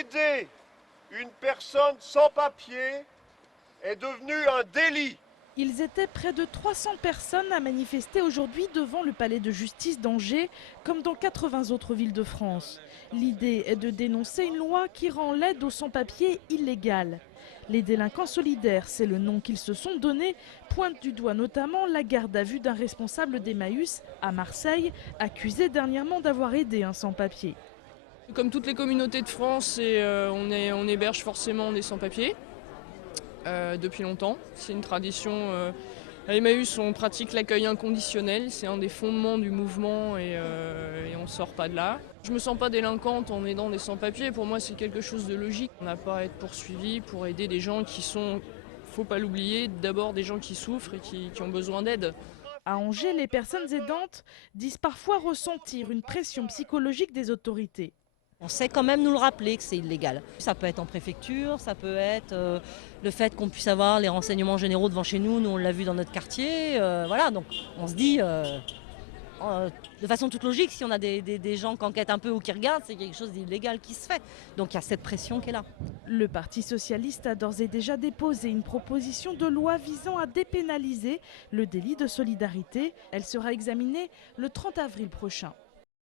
aider une personne sans papier est devenu un délit. Ils étaient près de 300 personnes à manifester aujourd'hui devant le palais de justice d'Angers, comme dans 80 autres villes de France. L'idée est de dénoncer une loi qui rend l'aide aux sans-papiers illégale. Les délinquants solidaires, c'est le nom qu'ils se sont donné, pointent du doigt notamment la garde à vue d'un responsable d'Emmaüs à Marseille, accusé dernièrement d'avoir aidé un sans-papier. Comme toutes les communautés de France, on héberge forcément des sans-papiers depuis longtemps. C'est une tradition. À Emmaüs, on pratique l'accueil inconditionnel. C'est un des fondements du mouvement et on ne sort pas de là. Je ne me sens pas délinquante en aidant des sans-papiers. Pour moi, c'est quelque chose de logique. On n'a pas à être poursuivi pour aider des gens qui sont, faut pas l'oublier, d'abord des gens qui souffrent et qui ont besoin d'aide. À Angers, les personnes aidantes disent parfois ressentir une pression psychologique des autorités. On sait quand même nous le rappeler que c'est illégal. Ça peut être en préfecture, ça peut être le fait qu'on puisse avoir les renseignements généraux devant chez nous. Nous, on l'a vu dans notre quartier. Voilà, donc on se dit, de façon toute logique, si on a des gens qui enquêtent un peu ou qui regardent, c'est quelque chose d'illégal qui se fait. Donc il y a cette pression qui est là. Le Parti socialiste a d'ores et déjà déposé une proposition de loi visant à dépénaliser le délit de solidarité. Elle sera examinée le 30 avril prochain.